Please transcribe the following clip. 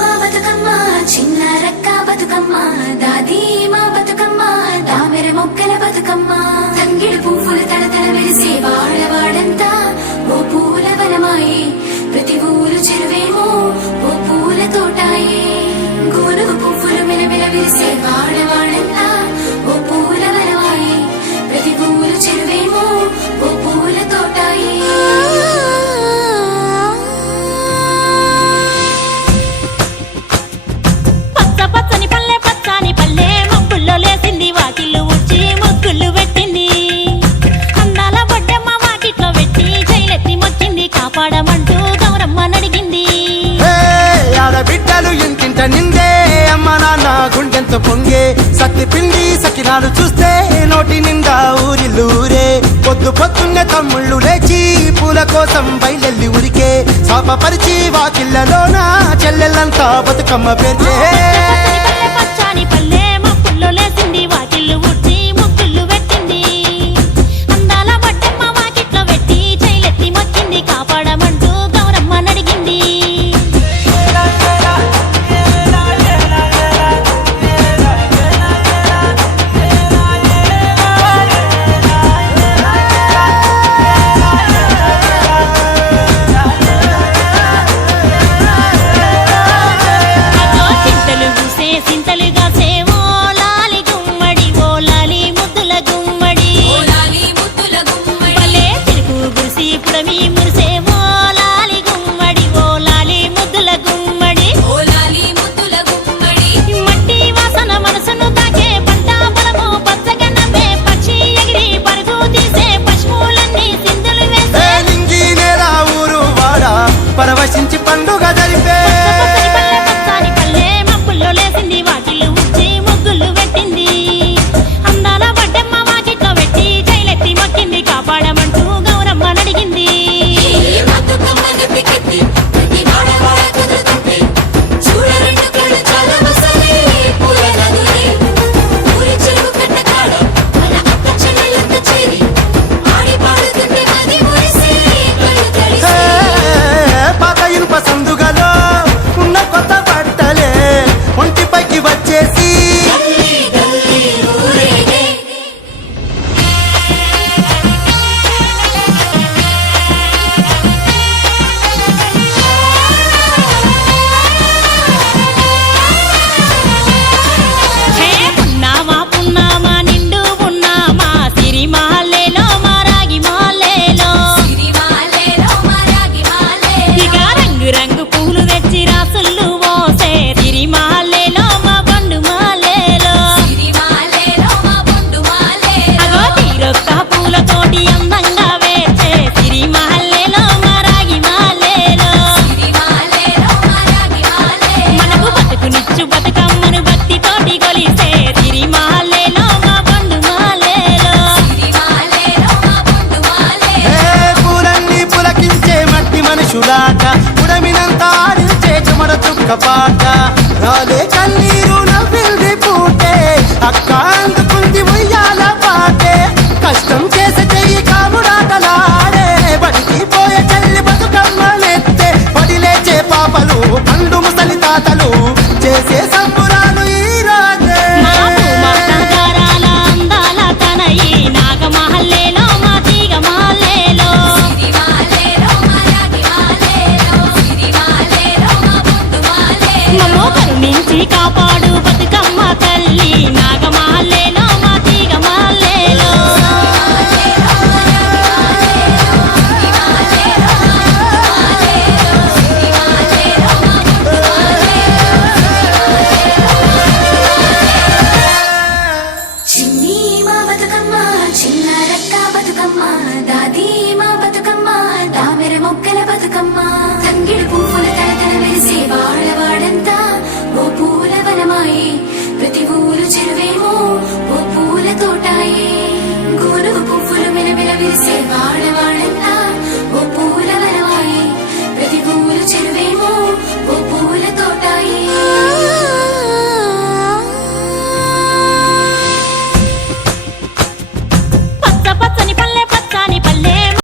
మా బతుకమ్మ చిన్న రక్క బతుకమ్మ దాది మా బతుకమ్మ దామెర మొక్కల బతుకమ్మ తంగిడు పువ్వులు తడతడ వెలిసే వాడవాడంతా ఓ పూల వనమాయే ప్రతి ఊరు చెరువేమో ఓ పూల తోటాయే గోనుగు పువ్వులు మెలమెల వెలిసే వాడవాడంతా ఓ పూల వనమాయే ప్రతి ఊరు చెరువేమో ఓ పూల తోటాయే కాపాడమంటూ గౌరమ్మ నడిగింది. ఆడబిడ్డలు ఇంటింట నిందే అమ్మ నాన్న గుండెంత పొంగే సత్తి పిండి సకినాలు చూస్తే నోటి నిండా ఊరిల్లూరే పొద్దు పొద్దున్నే తమ్ముళ్ళు లేచి పూల కోసం బయలెల్లి ఉరికే శాపపరిచి వాకిళ్ళలోన చెల్లెళ్ళంతా బతుకమ్మ పేర్చే పచ్చాని పల్లె మప్పుల్లో లేసింది వాకిళ్ళు ఉడ్చి ముగ్గుళ్ళు పెట్టింది. అందాల బొడ్డమ్మ వాకిట్లో పెట్టి చైలెత్తి మొక్కింది కాపాడమంటూ గౌరమ్మ నడిగింది. చింతలు పూసే సింతలుగా సేవో లాలి గుమ్మడి ఓ లాలి ముద్దుల గుమ్మడి భలే చిరుకు గురిసి పుడమి మురిసేవో లాలి గుమ్మడి ఓ లాలి ముద్దుల గుమ్మడి మట్టి వాసన మనసును తాకే పంట పొలము పచ్చగా నవ్వే పక్షి ఎగిరి పరుగు తీసే పశువులన్నీ సింధులు వేసే నింగి నేల ఊరు వాడ పరవశించి పండుగ జరిపే పచ్చాని పల్లె మప్పుల్లో లేసింది వాకిళ్ళు ఉచ్చి ముగ్గులు పెట్టింది. అందాల బొడ్డమ్మ వాకిట్లో పెట్టి చైలెత్తి మొక్కింది కాపాడమంటూ గౌరమ్మ నడిగింది. పాత ఇనుప సందుగలో ఉన్న కొత్త బట్టలే ఒంటిపైకి వచ్చేసి హే పున్నామా పున్నామా నిండు పున్నామా సిరి మాలేలో మా రాగి మాలేలో ఇక రంగు రంగు పూలు తెచ్చి రాసుళ్ళు పోసే సిరి మాలేలో మా పండు మాలేలో అగో తీరొక్క పూలతోటి అందంగా వేచే సిరి మాలేలో మా రాగి మాలేలో మనకు బతుకునిచ్చు బతుకమ్మను భక్తితోటి కొలిసే సిరి మాలేలో మా పండు మాలేలో పూలన్నీ పులకించే మట్టి మనుషులాట ఉడమినంత ఆడించే చెమర చుక్క పాట రాలే కన్నీరు నవ్వింది పూటే అక్క అందుకుంది ఉయ్యాల పాటే కష్టం చేసే చెయ్యి కాముడాటలాడే బడికి పోయే చెల్లి బతుకమ్మ నెత్తే పడి లేచే పాపలు పండు ముసలి తాతలు చేసే సంబురాలు ఈ రోజే మా భూమాతాగారాల అందాల తనయి నాగమహల్లేలో మా తీగ మాలేలో మమ్మో కరుణించి కాపాడు బతుకమ్మ తల్లి నాగమహల్లేలో మా తీగ మాలేలో చిన్ని మా బతుకమ్మ చిన్న రక్క బతుకమ్మ దాది మా బతుకమ్మ దామెర మొక్కల బతుకమ్మ తంగిడు పువ్వులు తడతడ వెలిసే వాడవాడంతా ఓ పూల వనమాయే ప్రతి ఊరు చెరువేమో ఓ పూల తోటాయే గోనుగు పువ్వులు మెలమెల వెలిసే వాడవాడ